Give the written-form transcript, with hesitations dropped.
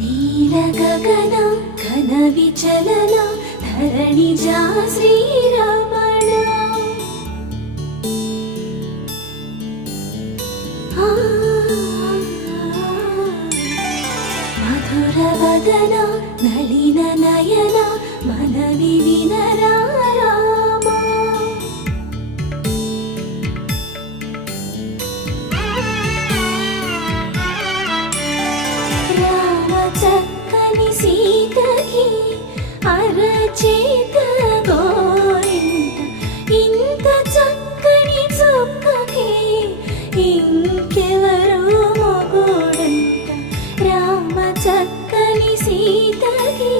నీల గగన ఘన విచలన ధరణిజా శ్రీరమణ మధుర వదన నళిన నయన మనవి వినరా రామా రామ చక్కని సీతకి అరచేత గోరింట ఇంత చక్కని చుక్కకి ఇంకెవరు మొగుడంట రామ చక్కని సీతకి